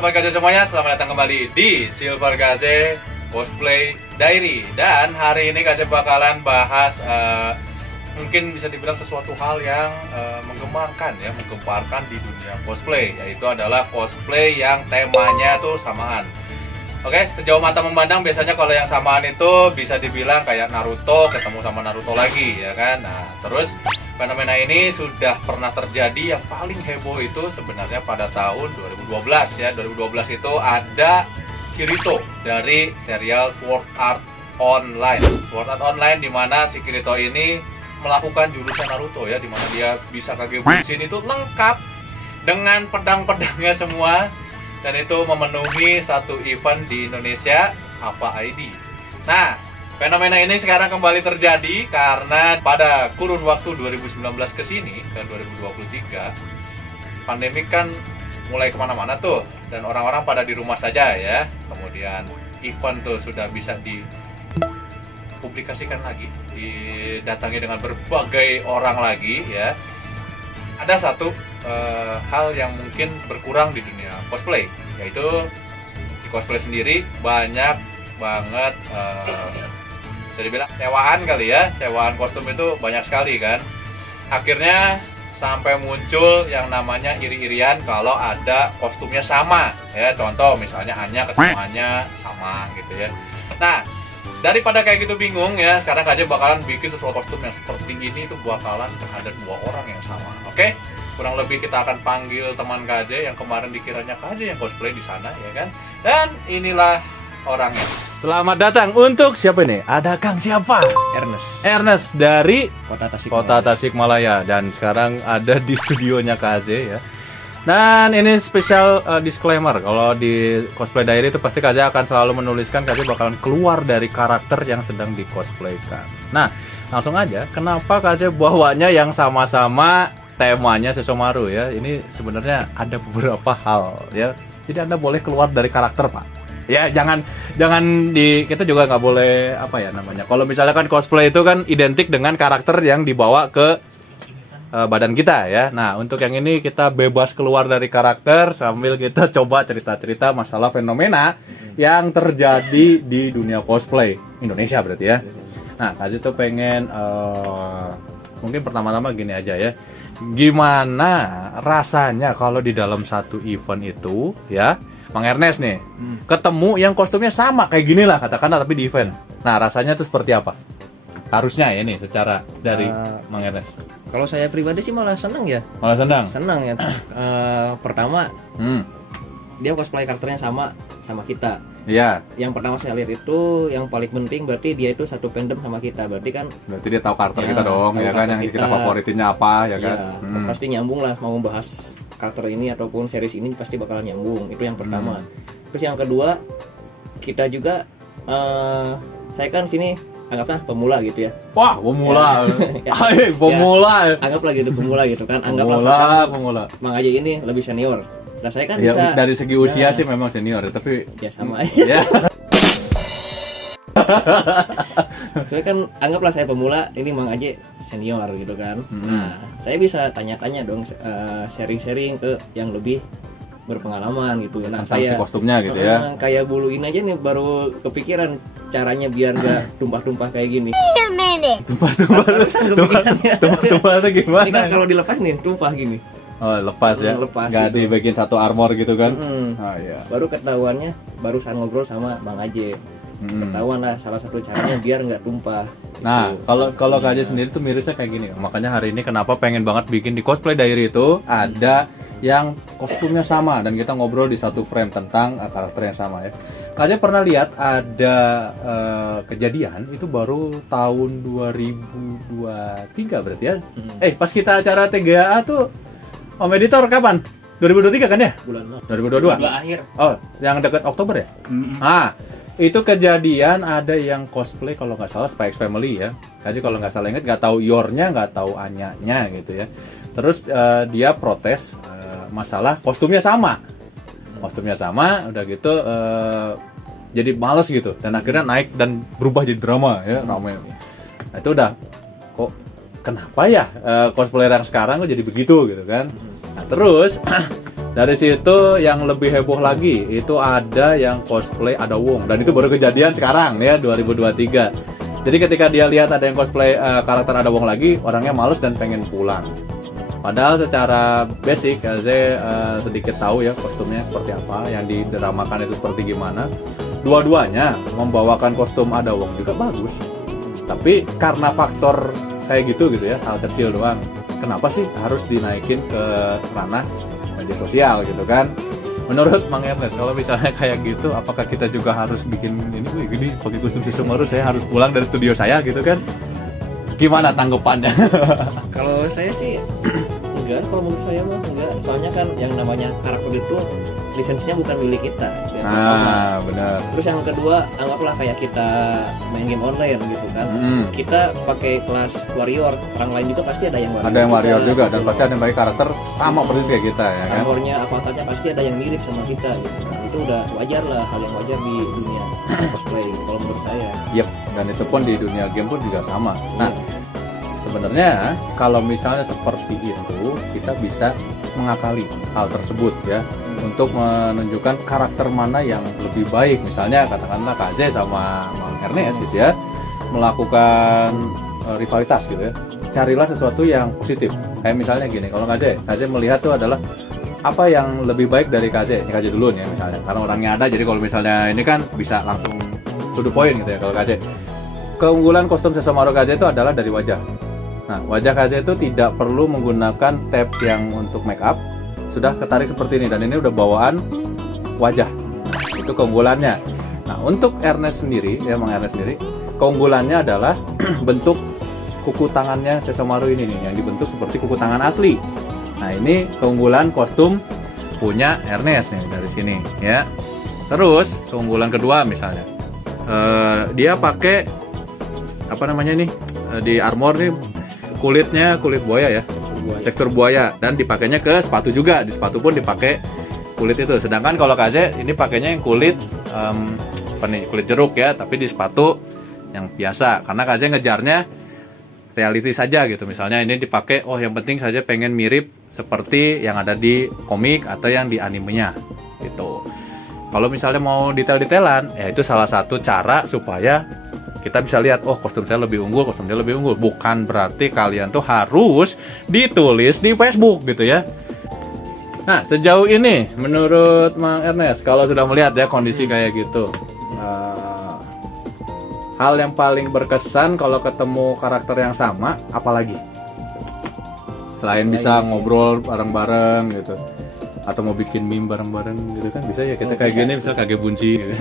Sobat KJ semuanya, selamat datang kembali di Silver KJ Cosplay Diary. Dan hari ini KJ bakalan bahas mungkin bisa dibilang sesuatu hal yang menggemparkan di dunia cosplay, yaitu adalah cosplay yang temanya tuh samaan. Oke, sejauh mata memandang biasanya kalau yang samaan itu bisa dibilang kayak Naruto ketemu sama Naruto lagi, ya kan? Nah, terus fenomena ini sudah pernah terjadi. Yang paling heboh itu sebenarnya pada tahun 2012 ya. 2012 itu ada Kirito dari serial Sword Art Online. Sword Art Online, dimana si Kirito ini melakukan jurusnya Naruto ya, dimana dia bisa Kage Bunshin itu lengkap dengan pedang-pedangnya semua. Dan itu memenuhi satu event di Indonesia, Ava ID. Nah, fenomena ini sekarang kembali terjadi karena pada kurun waktu 2019 ke sini, ke 2023, pandemi kan mulai kemana-mana tuh. Dan orang-orang pada di rumah saja ya. Kemudian event tuh sudah bisa dipublikasikan lagi, didatangi dengan berbagai orang lagi ya. Ada satu hal yang mungkin berkurang di dunia cosplay, yaitu di cosplay sendiri banyak banget bisa dibilang sewaan kali ya, sewaan kostum itu banyak sekali kan. Akhirnya sampai muncul yang namanya iri-irian kalau ada kostumnya sama ya, contoh misalnya Anya ketemu Anya sama gitu ya. Nah, daripada kayak gitu bingung ya, sekarang aja bakalan bikin sesuatu kostum yang seperti ini itu bakalan ada dua orang yang sama. Oke? Kurang lebih kita akan panggil teman KJ yang kemarin dikiranya KJ yang cosplay di sana ya kan. Dan inilah orangnya. Selamat datang untuk siapa nih? Ada Kang siapa? Ernest dari Kota Tasikmalaya. Dan sekarang ada di studionya KJ ya. Dan ini spesial disclaimer, kalau di Cosplay Diary itu pasti KJ akan selalu menuliskan KJ bakalan keluar dari karakter yang sedang di-cosplaykan. Nah, langsung aja, kenapa KJ bawanya yang sama-sama temanya Sesomaru ya? Ini sebenarnya ada beberapa hal ya. Jadi Anda boleh keluar dari karakter, Pak. Ya, jangan kita juga nggak boleh apa ya namanya. Kalau misalnya kan cosplay itu kan identik dengan karakter yang dibawa ke badan kita ya. Nah, untuk yang ini kita bebas keluar dari karakter sambil kita coba cerita-cerita masalah fenomena yang terjadi di dunia cosplay Indonesia berarti ya. Nah, Kaji tuh pengen mungkin pertama-tama gini aja ya. Gimana rasanya kalau di dalam satu event itu ya, Mang Ernest nih, ketemu yang kostumnya sama kayak gini lah katakanlah tapi di event. Nah, rasanya tuh seperti apa? Harusnya ya nih secara dari Mang Ernest. Kalau saya pribadi sih malah seneng ya. Malah senang. Senang ya. Pertama, dia cosplay karakternya sama kita. Iya. Yang pertama saya lihat itu yang paling penting berarti dia itu satu fandom sama kita. Berarti kan. Berarti dia tahu karakter kita dong, ya kan yang kita favoritinnya apa, ya kan? Pasti nyambung lah mau bahas karakter ini ataupun series ini pasti bakalan nyambung. Itu yang pertama. Terus yang kedua, kita juga saya kan sini anggaplah pemula gitu ya. Wah, pemula. Pemula. Anggaplah gitu pemula gitu kan. Anggaplah pemula. Mang Aji ini lebih senior. Nah, saya kan ya, bisa dari segi usia sih memang senior, tapi ya sama aja. Ya. Saya kan anggaplah saya pemula, ini Mang Aji senior gitu kan. Nah, saya bisa tanya-tanya dong, sharing-sharing ke yang lebih berpengalaman gitu. Nah, saya kostumnya gitu ya. Kayak buluin aja nih baru kepikiran caranya biar nggak tumpah-tumpah kayak gini. Tumpah itu gimana? Ini kan kalau dilepas nih tumpah gini. Oh, lepas ya. Nggak gitu. dibikin satu armor gitu kan. Oh, iya. Baru ketahuannya barusan ngobrol sama Bang Aji. Ketahuan lah salah satu caranya biar nggak tumpah. Nah, gitu. kalau KJ sendiri tuh mirisnya kayak gini. Makanya hari ini kenapa pengen banget bikin di Cosplay Diary itu ada yang kostumnya sama dan kita ngobrol di satu frame tentang karakter yang sama ya. KJ pernah lihat ada kejadian itu baru tahun 2023 berarti ya. Pas kita acara TGA tuh Om Editor kapan? 2023 kan ya? Bulan 2022 akhir. Oh, yang dekat Oktober ya? Ah, itu kejadian ada yang cosplay kalau nggak salah Spy X Family ya. Jadi kalau nggak salah ingat nggak tahu Yornya, nggak tahu Anyanya gitu ya. Terus dia protes masalah kostumnya sama. Kostumnya sama, udah gitu jadi males gitu dan akhirnya naik dan berubah jadi drama ya, ramai. Nah, itu udah kok kenapa ya cosplayer yang sekarang kok jadi begitu gitu kan. Nah, terus Dari situ yang lebih heboh lagi itu ada yang cosplay Ada Wong, dan itu baru kejadian sekarang ya 2023. Jadi ketika dia lihat ada yang cosplay karakter Ada Wong lagi, orangnya males dan pengen pulang. Padahal secara basic saya sedikit tahu ya kostumnya seperti apa, yang didramakan itu seperti gimana. Dua-duanya membawakan kostum Ada Wong juga bagus. Tapi karena faktor kayak gitu ya, hal kecil doang, kenapa sih harus dinaikin ke ranah media sosial gitu kan? Menurut Mang Ernest, kalau misalnya kayak gitu, apakah kita juga harus bikin ini, gini pakai kostum Sesshomaru, saya harus pulang dari studio saya gitu kan? Gimana tanggapannya? Kalau saya sih enggak, kalau menurut saya mah enggak. Soalnya kan yang namanya karakter itu lisensinya bukan milik kita. Nah, benar. Terus yang kedua, anggaplah kayak kita main game online gitu kan. Kita pakai kelas warrior, orang lain juga pasti ada yang warrior. Ada yang warrior juga, dan pasti ada yang pakai karakter sama persis kayak kita ya kan. Armornya, avatarnya pasti ada yang mirip sama kita gitu. Itu udah wajar lah, hal yang wajar di dunia cosplay kalau menurut saya. Yep, dan itu pun di dunia game pun juga sama. Nah, sebenarnya kalau misalnya seperti itu, kita bisa mengakali hal tersebut ya, untuk menunjukkan karakter mana yang lebih baik. Misalnya katakanlah KJ sama Mang Ernest gitu ya, melakukan rivalitas gitu ya. Carilah sesuatu yang positif. Kayak misalnya gini, kalau KJ melihat tuh adalah apa yang lebih baik dari KJ. Ini KJ dulu ya misalnya, karena orangnya ada, jadi kalau misalnya ini kan bisa langsung to the point gitu ya. Kalau KJ, keunggulan kostum Sesshomaru KJ itu adalah dari wajah. Nah, wajah KJ itu tidak perlu menggunakan tab yang untuk make up, sudah ketarik seperti ini, dan ini udah bawaan wajah. Itu keunggulannya. Nah, untuk Ernest sendiri ya, Mang Ernest sendiri, keunggulannya adalah bentuk kuku tangannya Sesshomaru ini nih, yang dibentuk seperti kuku tangan asli. Nah, ini keunggulan kostum punya Ernest nih dari sini ya. Terus keunggulan kedua misalnya, dia pakai apa namanya nih, di armor nih kulitnya kulit buaya ya, tekstur buaya, dan dipakainya ke sepatu juga. Di sepatu pun dipakai kulit itu. Sedangkan kalau KJ ini pakainya yang kulit kulit jeruk ya, tapi di sepatu yang biasa, karena KJ ngejarnya reality saja gitu. Misalnya ini dipakai, oh yang penting saja pengen mirip seperti yang ada di komik atau yang di animenya gitu. Kalau misalnya mau detail-detailan, ya itu salah satu cara supaya kita bisa lihat, oh kostum saya lebih unggul, kostum dia lebih unggul. Bukan berarti kalian tuh harus ditulis di Facebook gitu ya. Nah, sejauh ini menurut Mang Ernest, kalau sudah melihat ya kondisi kayak gitu, hal yang paling berkesan kalau ketemu karakter yang sama, apalagi? Selain bisa ngobrol bareng-bareng gitu, atau mau bikin meme bareng-bareng gitu kan bisa ya, kita kayak gini misal kage bunci gitu.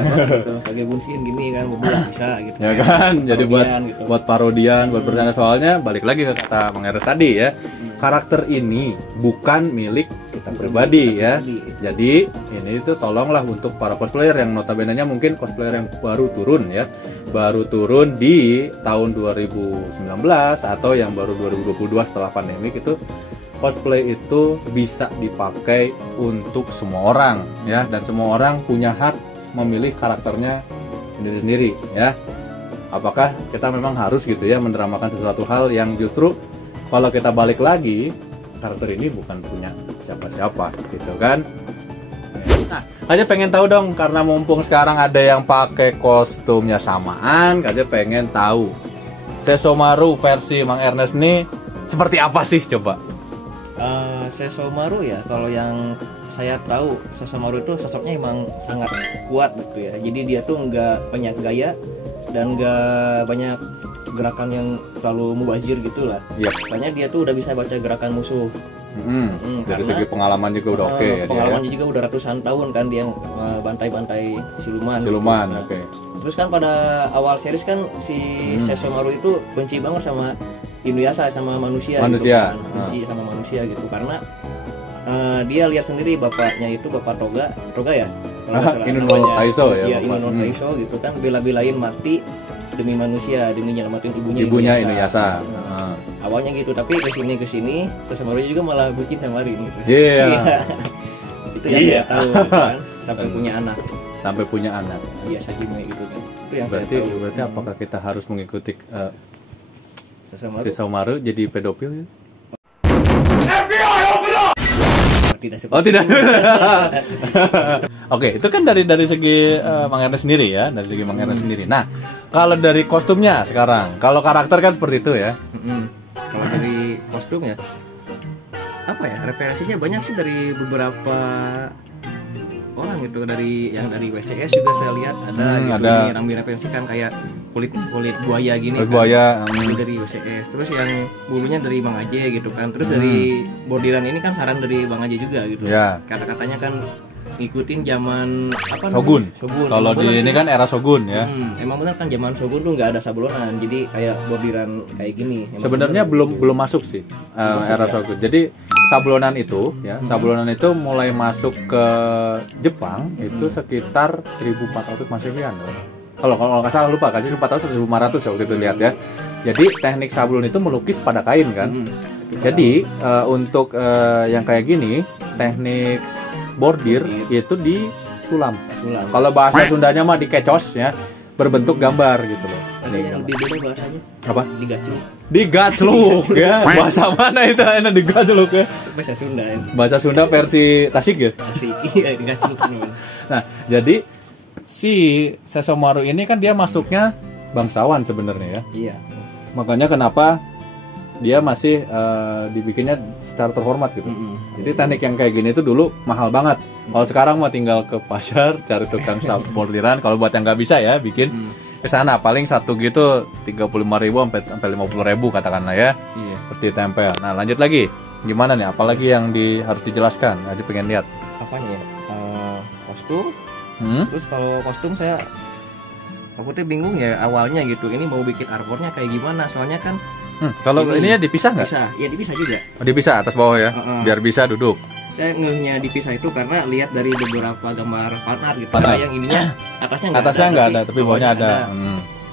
Kage bunci gini kan bisa gitu ya kan, jadi gitu. buat parodian, buat bercanda. Soalnya balik lagi ke kata Mang Ernest tadi ya, karakter ini bukan milik kita pribadi ya. Jadi ini itu tolonglah untuk para cosplayer yang notabene-nya mungkin cosplayer yang baru turun di tahun 2019 atau yang baru 2022 setelah pandemi itu. Cosplay itu bisa dipakai untuk semua orang ya, dan semua orang punya hak memilih karakternya sendiri-sendiri ya. Apakah kita memang harus gitu ya mendramakan sesuatu hal yang justru kalau kita balik lagi, karakter ini bukan punya siapa-siapa gitu kan. Nah, Kaja pengen tahu dong, karena mumpung sekarang ada yang pakai kostumnya samaan, Kaja pengen tahu Sesshomaru versi Mang Ernest ini seperti apa sih coba? Sesshomaru ya, kalau yang saya tahu Sesshomaru itu sosoknya emang sangat kuat gitu ya. Jadi dia tuh nggak banyak gaya dan nggak banyak gerakan yang terlalu mubazir gitu lah. Yep. Soalnya dia tuh udah bisa baca gerakan musuh. Dari segi pengalaman juga udah oke ya. Pengalamannya juga udah ratusan tahun kan dia bantai-bantai siluman. Siluman, gitu. Oke. Terus kan pada awal series kan si Sesshomaru itu benci banget sama Inuyasha, sama manusia. Gitu kan. Benci sama manusia gitu karena dia lihat sendiri bapaknya itu bapak Toga ya. Inuno Taiso ya. Iya, Inuno Taiso gitu kan, bela-belain mati demi manusia, demi nyelamatin ibunya Inuyasha. Awalnya gitu, tapi kesini Sesshomaru juga malah bucin sama Rin gitu. Iya. Itu yang saya tahu kan, sampai punya anak. Iya, Sajime gitu kan. Itu yang berarti, saya tahu. Berarti apakah kita harus mengikuti Sesshomaru Sesshomaru jadi pedofil ya? tidak seperti Oh tidak. itu. Oke, itu kan dari segi Mang Ernest sendiri ya, dari segi Mang Ernest sendiri. Nah, kalau dari kostumnya sekarang, kalau karakter kan seperti itu ya. Kalau dari kostumnya apa ya, referensinya banyak sih dari beberapa orang gitu, dari WCS juga saya lihat ada gitu, ada. ini yang direferensikan kayak kulit buaya gini Kulit buaya, itu dari WCS, terus yang bulunya dari Bang Aje gitu kan, terus dari bordiran ini kan saran dari Bang Aje juga gitu. Ya. Kata-katanya kan ngikutin zaman apa Shogun. Shogun. Kalau Emang di bener ini sih. kan era Shogun ya. Emang benar kan zaman Shogun tuh nggak ada sablonan, jadi kayak bordiran kayak gini. Emang Sebenarnya bener. belum masuk sih era ya. Shogun. Jadi sablonan itu ya, sablonan itu mulai masuk ke Jepang itu sekitar 1400 Masehian. Kalau nggak salah lupa kan 1400 atau 1500 ya waktu itu lihat ya. Jadi teknik sablon itu melukis pada kain kan. Jadi untuk yang kayak gini teknik bordir itu di sulam. Kalau bahasa Sundanya mah dikecos ya, berbentuk gambar gitu loh. Ada yang lebih beda bahasanya. Apa? Digacluk. Digacluk ya. Bahasa mana itu enak digacluk ya? Bahasa Sunda ya. Bahasa Sunda versi Tasik ya. Asik. Iya, digacluk teman. Nah, jadi si Sesomaru ini kan dia masuknya bangsawan sebenarnya ya. Iya. Makanya kenapa dia masih dibikinnya secara terhormat gitu. Jadi teknik yang kayak gini tuh dulu mahal banget. Kalau sekarang mah tinggal ke pasar cari tukang bordiran. Kalau buat yang nggak bisa ya bikin ke sana paling satu gitu 35.000 sampai 50.000 katakanlah ya. Iya. Seperti tempel. Nah, lanjut lagi. Gimana nih? Apalagi yang harus dijelaskan? Aja pengen lihat. Apanya ya? Kostum. Terus kalau kostum aku tuh bingung ya awalnya gitu. Ini mau bikin armornya kayak gimana? Soalnya kan Kalau ininya dipisah nggak? bisa. Iya, dipisah juga. Oh, dipisah atas bawah ya, biar bisa duduk. Saya ngehnya dipisah itu karena lihat dari beberapa gambar fan art gitu. Fan art. Ada yang ininya atasnya nggak ada, tapi bawahnya ada.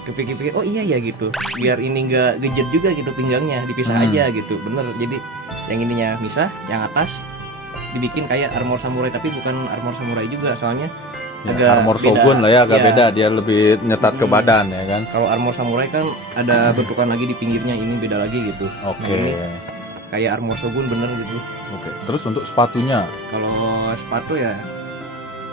Kepikir-pikir, oh iya ya gitu. Biar ini nggak gejet juga gitu pinggangnya, dipisah aja gitu. Bener. Jadi yang ininya misah, yang atas dibikin kayak armor samurai, tapi bukan armor samurai juga. Soalnya Ya, armor Shogun lah ya, agak beda. Dia lebih nyetat ke badan ya kan. Kalau armor samurai kan ada bentukan lagi di pinggirnya, ini beda lagi gitu. Oke. Nah, ini kayak armor Shogun bener gitu. Oke. Terus untuk sepatunya? Kalau sepatu ya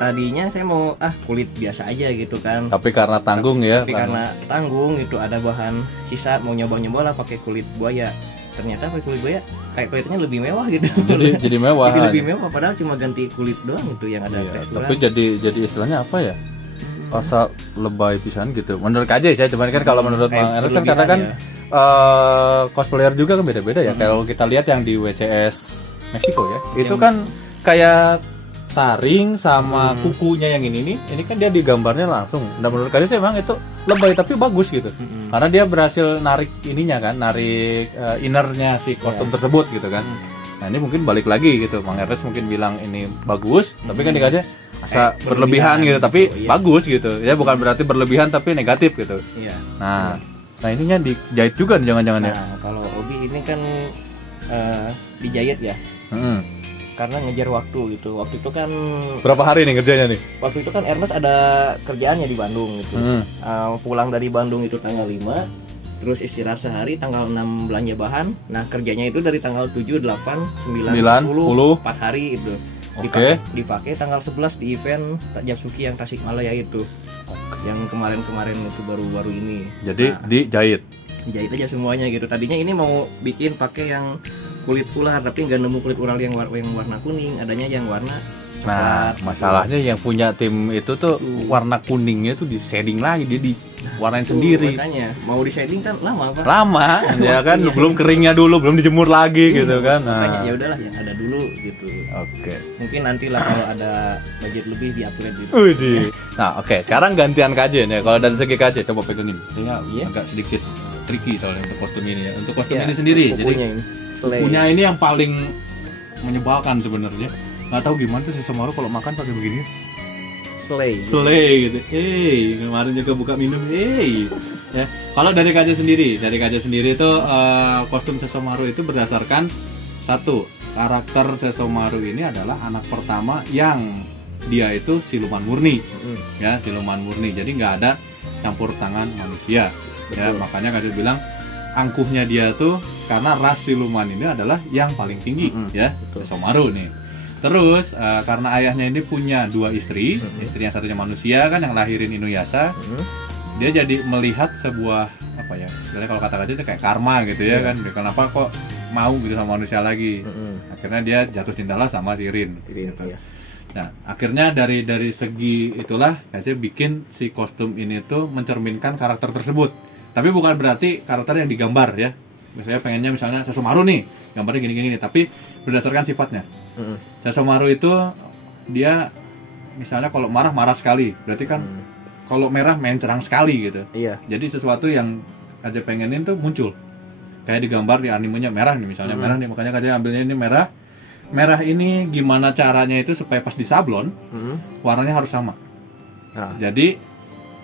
tadinya saya mau kulit biasa aja gitu kan. Tapi karena tanggung ya. Tapi karena tanggung gitu, ada bahan sisa, mau nyoba lah pakai kulit buaya. Ternyata pakai kulit buaya kayak kulitnya lebih mewah gitu. Jadi mewah. Jadi lebih mewah padahal cuma ganti kulit doang gitu yang ada teksturan. Tapi jadi istilahnya apa ya? Asal lebay pisan gitu. Menurut aja saya cuman kan kalau menurut Mang Ernest kan karena kan cosplayer juga kan beda-beda ya. Kalau kita lihat yang di WCS Meksiko ya, itu kan kayak taring sama kukunya yang ini kan dia digambarnya langsung. Dan menurut kalian sih emang itu lebay tapi bagus gitu. Karena dia berhasil narik ininya kan, narik innernya si kostum tersebut gitu kan. Nah, ini mungkin balik lagi gitu. Mang Ernest mungkin bilang ini bagus, tapi kan dikasih asa berlebihan gitu, tapi bagus gitu. Ya bukan berarti berlebihan tapi negatif gitu. Iya. Nah, ininya dijahit juga nih jangan-jangan ya. Nah, kalau Obi ini kan dijahit ya. Karena ngejar waktu gitu. Waktu itu kan berapa hari nih kerjanya nih? Waktu itu kan Ernest ada kerjaannya di Bandung gitu. Pulang dari Bandung itu tanggal 5, terus istirahat sehari, tanggal 6 belanja bahan. Nah, kerjanya itu dari tanggal 7, 8, 9, 10, 4 hari itu. Dipakai tanggal 11 di event Japsuki yang Tasikmalaya itu. Yang kemarin-kemarin itu baru-baru ini. Jadi dijahit aja semuanya gitu. Tadinya ini mau bikin pakai yang kulit ular, tapi nggak nemu kulit ular yang warna kuning, adanya yang warna Nah, masalahnya yang punya tim itu tuh warna kuningnya tuh di shading lagi, dia diwarnain sendiri. Makanya mau di shading kan lama Pak. Lama, ya kan belum keringnya dulu, belum dijemur lagi gitu kan. Nah, makanya ya udahlah yang ada dulu gitu. Oke. Mungkin nantilah kalau ada budget lebih di upgrade gitu. Nah, oke, sekarang gantian KJ nih. Kalau dari segi KJ coba pegangin. Ini agak sedikit tricky soalnya untuk kostum ini ya. Untuk kostum ini sendiri. Jadi kukunya ini yang paling menyebalkan sebenarnya. Nggak tahu gimana tuh si Sesomaru kalau makan pakai begini. Slay gitu. Kemarin juga buka minum. Ya. Kalau dari KJ sendiri itu kostum Sesomaru itu berdasarkan satu, karakter Sesomaru ini adalah anak pertama yang dia itu siluman murni. Ya, siluman murni. Jadi nggak ada campur tangan manusia. Ya, makanya KJ bilang angkuhnya dia tuh karena ras siluman ini adalah yang paling tinggi ya, Sesomaru nih. Terus karena ayahnya ini punya 2 istri, istri yang satunya manusia kan yang lahirin Inuyasha, dia jadi melihat sebuah apa ya, sebenarnya kalau kata-kata itu kayak karma gitu ya kan, kenapa kok mau gitu sama manusia lagi. Akhirnya dia jatuh cintalah sama si Rin. Gitu. Nah, akhirnya dari segi itulah Kaze bikin si kostum ini tuh mencerminkan karakter tersebut. Tapi bukan berarti karakter yang digambar ya. Misalnya misalnya Sesshomaru nih, gambarnya gini-gini nih, tapi berdasarkan sifatnya. Sesshomaru itu dia misalnya kalau marah sekali, berarti kan kalau merah mencerang sekali gitu. Iya. Jadi sesuatu yang Kaze pengenin tuh muncul. Kayak digambar di animenya merah nih misalnya, merah nih, makanya Kaze ambilnya ini merah. Merah ini gimana caranya itu supaya pas disablon warnanya harus sama. Jadi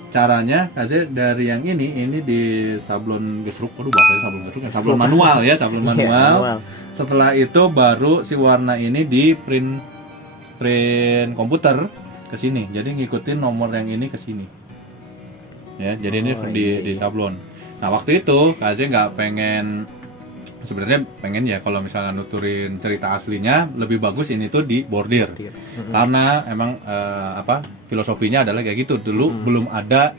caranya Kaze dari yang ini di sablon gesruk, bahasanya sablon gesruk, sablon manual ya, sablon manual. Setelah itu baru si warna ini di print komputer ke sini. Jadi ngikutin nomor yang ini ke sini. Ya, jadi ini di sablon. Nah, waktu itu Kaze nggak sebenarnya pengen ya kalau misalnya nuturin cerita aslinya lebih bagus ini tuh di bordir. Karena emang filosofinya adalah kayak gitu. Dulu belum ada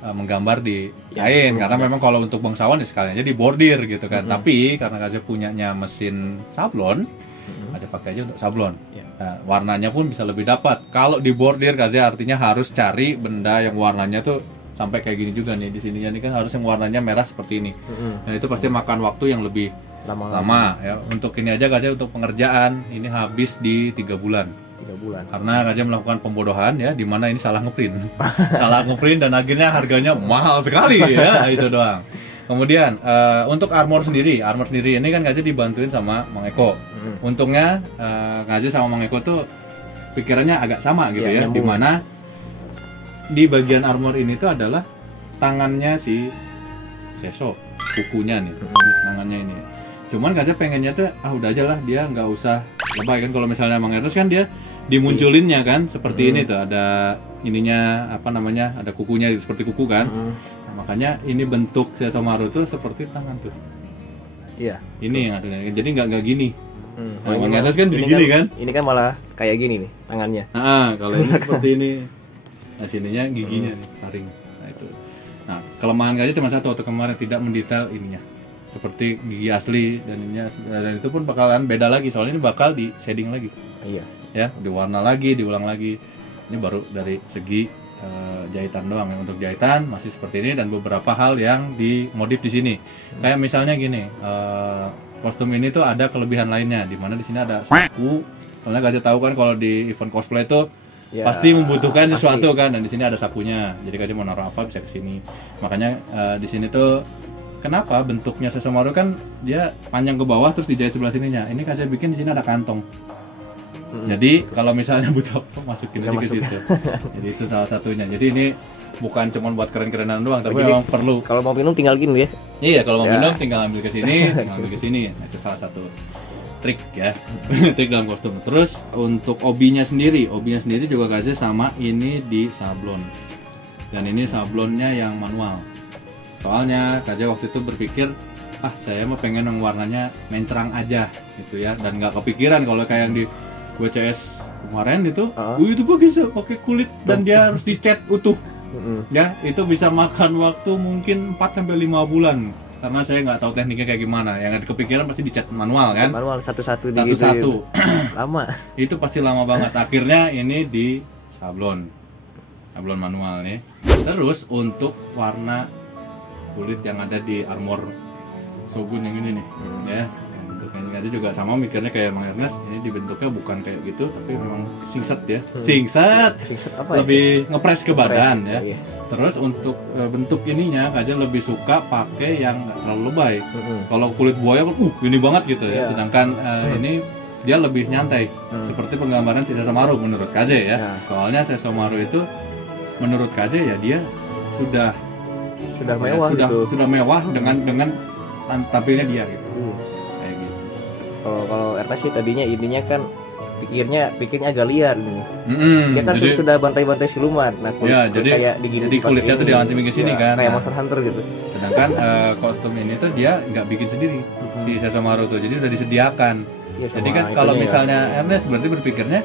menggambar di kain, karena memang kalau untuk bangsawan ya sekalian aja di bordir gitu kan. Tapi karena Kaze punyanya mesin sablon, Kaze pakai aja untuk sablon. Nah, warnanya pun bisa lebih dapat. Kalau di bordir Kaze artinya harus cari benda yang warnanya tuh sampai kayak gini juga nih, di sininya nih kan harus yang warnanya merah seperti ini. Dan itu pasti makan waktu yang lebih lama ya. Untuk ini aja Kaze untuk pengerjaan ini habis di 3 bulan. Karena Kaze melakukan pembodohan ya, di mana ini salah ngeprint. Salah ngeprint dan akhirnya harganya mahal sekali ya, itu doang. Kemudian untuk armor sendiri ini kan Kaze dibantuin sama Mang Eko. Untungnya Kaze sama Mang Eko tuh pikirannya agak sama gitu ya, di mana di bagian armor ini tuh adalah tangannya si Seso, kukunya nih, tangannya ini. Cuman Kaze pengennya tuh udah aja lah, dia nggak usah lebay kan. Kalau misalnya Mang Ernest kan dia dimunculinnya kan seperti ini tuh, ada ininya ada kukunya seperti kuku kan. Nah, makanya ini bentuk Sesshomaru tuh seperti tangan tuh. Iya. Ini yang aslinya. Jadi nggak gini. Nah, Mang Ernest kan gini kan. Ini kan malah kayak gini nih tangannya. Kalau ini seperti ini. Nah, sininya giginya nih, taring. Nah, itu. Nah, kelemahan Kaze cuma satu, waktu kemarin tidak mendetail ininya. Seperti gigi asli dan itu pun bakalan beda lagi, soalnya ini bakal di shading lagi. Iya. Ya, diwarna lagi, diulang lagi. Ini baru dari segi jahitan doang. Untuk jahitan masih seperti ini dan beberapa hal yang dimodif di sini. Kayak misalnya gini, kostum ini tuh ada kelebihan lainnya, di mana di sini ada saku. Soalnya Kaze tahu kan kalau di event cosplay tuh pasti membutuhkan sesuatu kan, dan di sini ada sakunya. Jadi Kaze mau naruh apa bisa ke sini. Makanya di sini tuh kenapa bentuknya Sesshomaru kan dia panjang ke bawah terus dijahit sebelah sininya. Ini Kaze bikin di sini ada kantong. Jadi kalau misalnya butuh apa masukin aja ke situ. Jadi itu salah satunya. Jadi ini bukan cuma buat keren-kerenan doang, tapi memang perlu. Kalau mau minum tinggal gini ya. Iya, kalau mau minum tinggal ambil ke sini, tinggal ambil ke sini. Nah, itu salah satu trik ya. Trik dalam kostum. Terus untuk obinya sendiri juga Kaze sama ini di sablon. Dan ini sablonnya yang manual. Soalnya Kaze waktu itu berpikir, saya mah pengen yang warnanya mencerang aja gitu ya, dan nggak kepikiran kalau kayak yang di WCS kemarin itu, itu pakai kulit dan dia harus dicat utuh. Ya, itu bisa makan waktu mungkin 4 sampai 5 bulan. Karena saya nggak tahu tekniknya kayak gimana. Yang kepikiran pasti dicat manual kan? Manual satu-satu. Lama. Itu pasti lama banget. Akhirnya ini di sablon manual nih. Terus untuk warna kulit yang ada di armor Shogun yang ini nih, ya. Bentuknya ada juga sama, mikirnya kayak Mang Ernest. Ini dibentuknya bukan kayak gitu, tapi memang singset ya. Singset apa lebih ya? Ngepres ke badan ya. Iya. Terus untuk bentuk ininya Kaze lebih suka pakai yang nggak terlalu lebay. Kalau kulit buaya ini banget gitu ya. Sedangkan ini dia lebih nyantai. Seperti penggambaran si Sesshomaru menurut Kaze ya. Soalnya Sesshomaru itu menurut Kaze ya dia sudah mewah sudah mewah dengan tampilnya dia gitu. Kayak gitu. Kalau Ernest sih tadinya ininya kan pikirnya agak liar nih. Dia kan jadi, sudah bantai-bantai siluman. Nah, jadi kulitnya tuh diantimin ke sini kan. Kayak Monster Hunter gitu. Sedangkan kostum ini tuh dia nggak bikin sendiri si Sesshomaru tuh. Jadi udah disediakan. Ya, jadi kan kalau misalnya Ernest berarti berpikirnya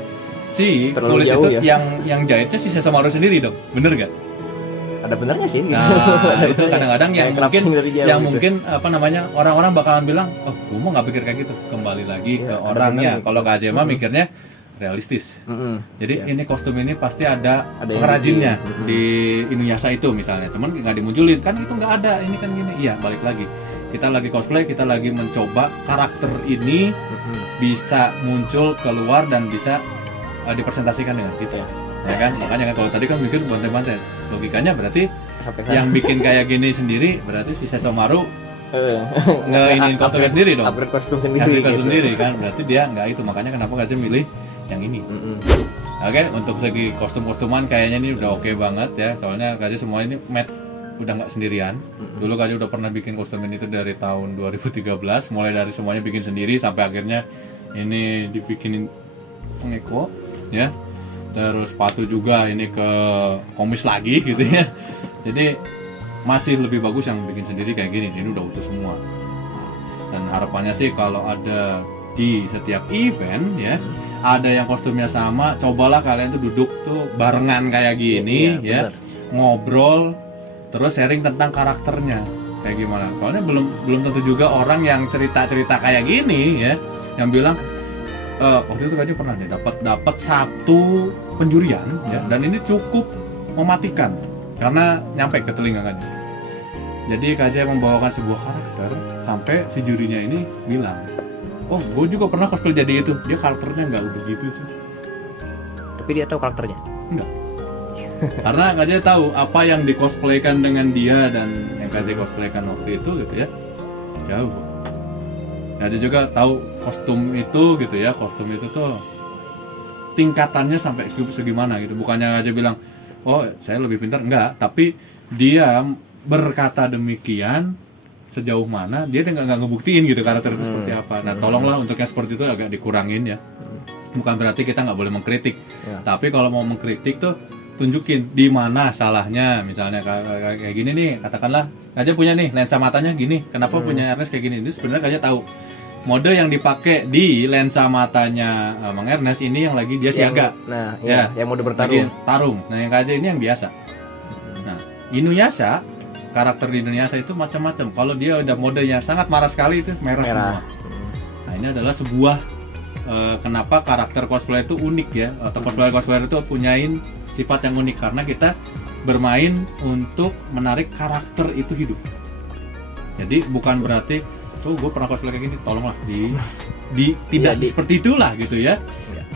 si Terlalu kulit jauh itu ya. yang jahitnya si Sesshomaru sendiri dong, bener nggak? Ada benernya sih. Nah itu kadang-kadang yang Kayak mungkin crafting dari jauh yang gitu. mungkin apa namanya orang-orang bakalan bilang, oh gue mau nggak pikir kayak gitu, kembali lagi Ya, ke ada orangnya. benernya. Kalau Kak Jema mikirnya realistis. Jadi ini kostum ini pasti ada Ada yang pengrajinnya bikin. di Inuyasha itu misalnya, cuman nggak dimunculin kan, itu nggak ada, ini kan gini. Iya, balik lagi kita lagi cosplay, kita lagi mencoba karakter ini bisa muncul keluar dan bisa dipresentasikan dengan kita ya kan. Makanya kan kalau tadi kan mikir bantai-bantai, logikanya berarti Sampai yang bikin kayak gini sendiri berarti si Sesshomaru ngeinin kostumnya upgrade- sendiri dong, upgrade kostum sendiri upgrade gitu. sendiri kan, berarti dia nggak itu. Makanya kenapa Kaje milih yang ini. Oke, untuk segi kostum-kostuman kayaknya ini udah oke banget ya, soalnya Kaje semua ini matte, udah nggak sendirian. Dulu Kaje udah pernah bikin kostum ini tuh dari tahun 2013, mulai dari semuanya bikin sendiri sampai akhirnya ini dibikinin pengeko ya, terus sepatu juga ini ke komis lagi gitu ya. Jadi masih lebih bagus yang bikin sendiri kayak gini, ini udah utuh semua. Dan harapannya sih kalau ada di setiap event ya, ada yang kostumnya sama, cobalah kalian tuh duduk tuh barengan kayak gini ya, bener. ngobrol, terus sharing tentang karakternya kayak gimana. Soalnya belum tentu juga orang yang cerita kayak gini ya, yang bilang waktu itu Kaji pernah nih dapat satu penjurian ya, dan ini cukup mematikan karena nyampe ke telinga Kaji. Jadi Kaji membawakan sebuah karakter sampai si jurinya ini bilang, oh gue juga pernah cosplay jadi itu, dia karakternya nggak begitu cuy. Tapi dia tahu karakternya. Enggak. Karena Kaji tahu apa yang dikosplaykan dengan dia dan yang Kaji cosplaykan waktu itu gitu ya, jauh. Kaji juga tahu kostum itu gitu ya, kostum itu tuh tingkatannya sampai segimana gitu. Bukannya Kaji bilang, oh saya lebih pintar, enggak, tapi dia berkata demikian sejauh mana dia nggak ngebuktiin gitu karakter itu seperti apa. Nah tolonglah untuk yang seperti itu agak dikurangin ya. Bukan berarti kita nggak boleh mengkritik, tapi kalau mau mengkritik tuh tunjukin di mana salahnya. Misalnya kayak gini nih, katakanlah aja punya nih lensa matanya gini, kenapa punya Ernest kayak gini. Itu sebenarnya aja tahu mode yang dipakai di lensa matanya Mang Ernest ini yang lagi dia siaga. Nah, ya, yang mode lagi bertarung. tarung. Nah yang kayak ini yang biasa. Nah Inuyasha, karakter di Inuyasha itu macam-macam. Kalau dia udah modenya sangat marah sekali itu merah. Semua. Nah ini adalah sebuah kenapa karakter cosplay itu unik ya, atau cosplayer itu punyain sifat yang unik karena kita bermain untuk menarik karakter itu hidup. Jadi bukan berarti gue pernah cosplay kayak gini, tolonglah tidak seperti itulah gitu ya.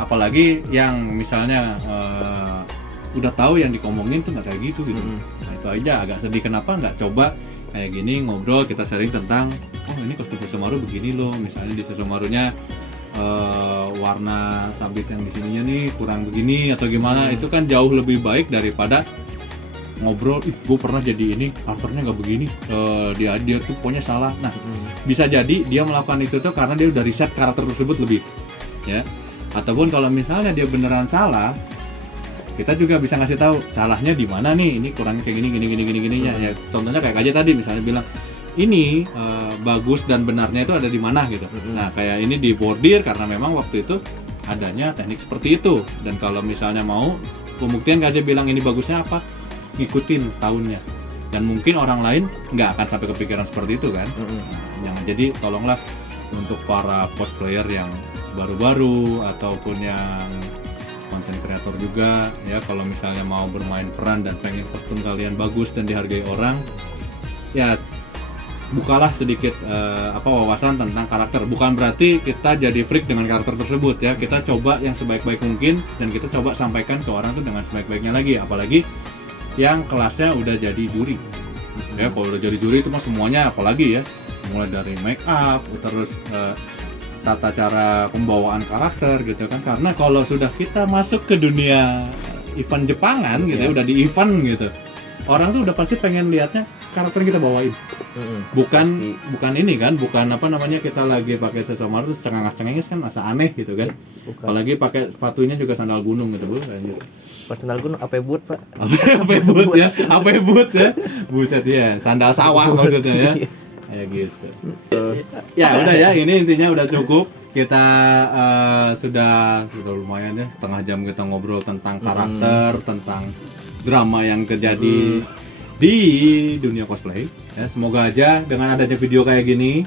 Apalagi yang misalnya udah tahu yang dikomongin tuh nggak kayak gitu gitu. Nah itu aja agak sedih, kenapa nggak coba kayak gini ngobrol, kita sharing tentang oh ini kostum Sesshomaru begini loh, misalnya di Sesshomarunya warna sabit yang di sininya nih kurang begini atau gimana. Itu kan jauh lebih baik daripada ngobrol, gue pernah jadi ini karakternya nggak begini, dia tuh pokoknya salah. Nah bisa jadi dia melakukan itu tuh karena dia udah riset karakter tersebut lebih ya, ataupun kalau misalnya dia beneran salah, kita juga bisa ngasih tahu salahnya di mana nih, ini kurangnya kayak gini ya. Contohnya kayak aja tadi misalnya bilang ini bagus dan benarnya itu ada di mana gitu. Nah kayak ini dibordir karena memang waktu itu adanya teknik seperti itu. Dan kalau misalnya mau pembuktian Kaje bilang ini bagusnya apa, ngikutin tahunnya. Dan mungkin orang lain nggak akan sampai kepikiran seperti itu kan. Nah, jadi tolonglah untuk para cosplayer yang baru-baru ataupun yang konten kreator juga ya, kalau misalnya mau bermain peran dan pengen kostum kalian bagus dan dihargai orang, ya bukalah sedikit wawasan tentang karakter. Bukan berarti kita jadi freak dengan karakter tersebut ya. Kita coba yang sebaik-baik mungkin dan kita coba sampaikan ke orang tuh dengan sebaik-baiknya lagi. Apalagi yang kelasnya udah jadi juri. Ya kalau udah jadi juri itu mah semuanya, apalagi ya, mulai dari make up terus tata cara pembawaan karakter gitu kan. Karena kalau sudah kita masuk ke dunia event Jepangan gitu ya, udah di event gitu, orang tuh udah pasti pengen lihatnya karakter kita bawain. Bukan ini kan, bukan apa namanya kita lagi pakai Sesshomaru terus cengenges kan, masa aneh gitu kan. Apalagi pakai sepatunya juga sandal gunung gitu, Bu. Pas sandal gunung apa boot, Pak? Apa boot ya? Apa boot ya? Buset ya, sandal sawah maksudnya ya. Kayak gitu. Ya udah ya, ini intinya udah cukup. kita sudah lumayan ya, setengah jam kita ngobrol tentang karakter, tentang drama yang terjadi di dunia cosplay. Ya, semoga aja dengan adanya video kayak gini,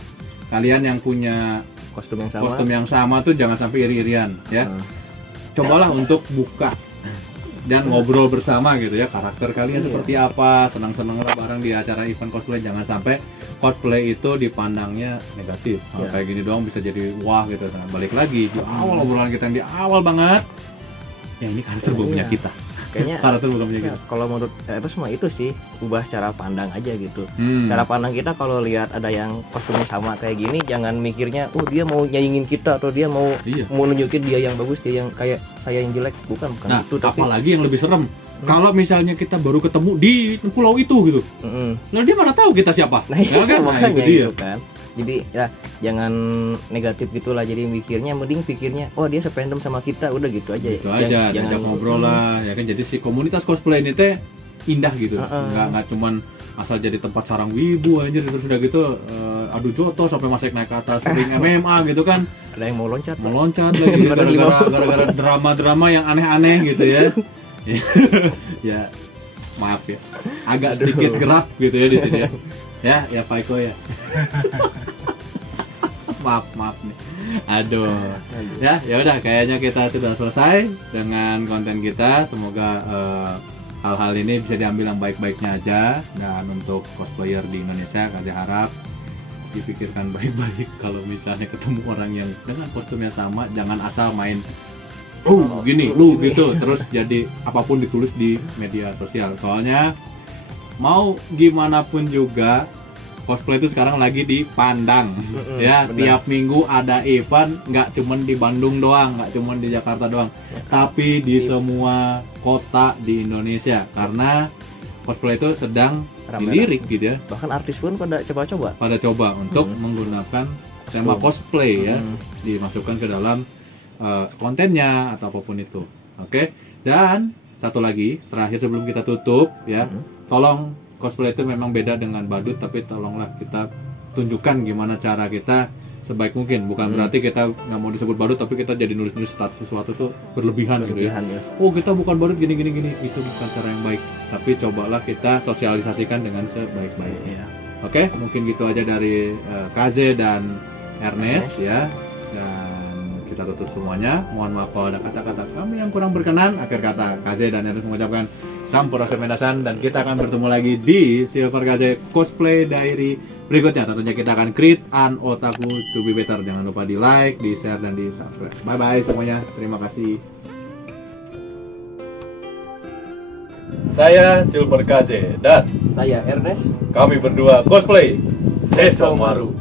kalian yang punya kostum yang sama tuh jangan sampai iri-irian ya. Cobalah untuk buka dan ngobrol bersama gitu ya, karakter kalian seperti apa, senang-senang bareng di acara event cosplay. Jangan sampai cosplay itu dipandangnya negatif. Kayak gini doang bisa jadi wah gitu. Nah, balik lagi di awal obrolan kita yang di awal banget, ya ini karakter bukan punya kita. Kayaknya karakter bukan punya kita. Kalau menurut itu semua itu sih ubah cara pandang aja gitu. Cara pandang kita kalau lihat ada yang kostumnya sama kayak gini, jangan mikirnya oh dia mau nyaingin kita atau dia mau nunjukin dia yang bagus, dia yang kayak saya yang jelek. Bukan nah, itu. Apalagi yang lebih serem, kalau misalnya kita baru ketemu di pulau itu gitu, nah dia mana tahu kita siapa? Nah, ya kan? Nah, itu dia. Gitu kan. Jadi ya jangan negatif gitulah, jadi mikirnya mending pikirnya oh dia sependem sama kita, udah gitu aja. Itu aja, jangan ngobrol lah ya kan. Jadi si komunitas cosplay ini teh indah gitu, nggak cuman asal jadi tempat sarang wibu aja terus udah gitu adu joto sampai masuk naik ke atas ring MMA gitu kan. Ada yang mau loncat lagi gara-gara drama-drama yang aneh-aneh gitu ya. Ya maaf ya, agak sedikit gerak gitu ya di sini ya. Ya Pak Iko ya. maaf nih. Aduh. Ya udah, kayaknya kita sudah selesai dengan konten kita. Semoga hal-hal ini bisa diambil yang baik-baiknya aja. Dan untuk cosplayer di Indonesia, Kaze harap dipikirkan baik-baik kalau misalnya ketemu orang yang dengan kostumnya sama, jangan asal main gini, lu gitu, terus jadi apapun ditulis di media sosial. Soalnya mau gimana pun juga cosplay itu sekarang lagi dipandang ya. Bener. Tiap minggu ada event, nggak cuman di Bandung doang, nggak cuman di Jakarta doang, tapi di semua kota di Indonesia, karena cosplay itu sedang dilirik gitu ya. Bahkan artis pun pada coba untuk menggunakan tema cosplay ya, dimasukkan ke dalam kontennya atau apapun itu. Oke. Dan satu lagi terakhir sebelum kita tutup ya, tolong, cosplay itu memang beda dengan badut, tapi tolonglah kita tunjukkan gimana cara kita sebaik mungkin. Bukan berarti kita nggak mau disebut badut tapi kita jadi nulis-nulis sesuatu tuh berlebihan gitu ya. Oh kita bukan badut gini, itu bukan cara yang baik. Tapi cobalah kita sosialisasikan dengan sebaik-baiknya. Oke, mungkin gitu aja dari Kaze dan Ernest ya. Dan kita tutup semuanya. Mohon maaf kalau ada kata-kata kami yang kurang berkenan. Akhir kata, Kaze dan Ernest mengucapkan Sampurasun, dan kita akan bertemu lagi di Silver Kaze Cosplay Diary berikutnya. Tentunya kita akan create an otaku to be better. Jangan lupa di like, di share, dan di subscribe. Bye bye semuanya. Terima kasih. Saya Silver Kaze dan saya Ernest. Kami berdua cosplay Sesomaru.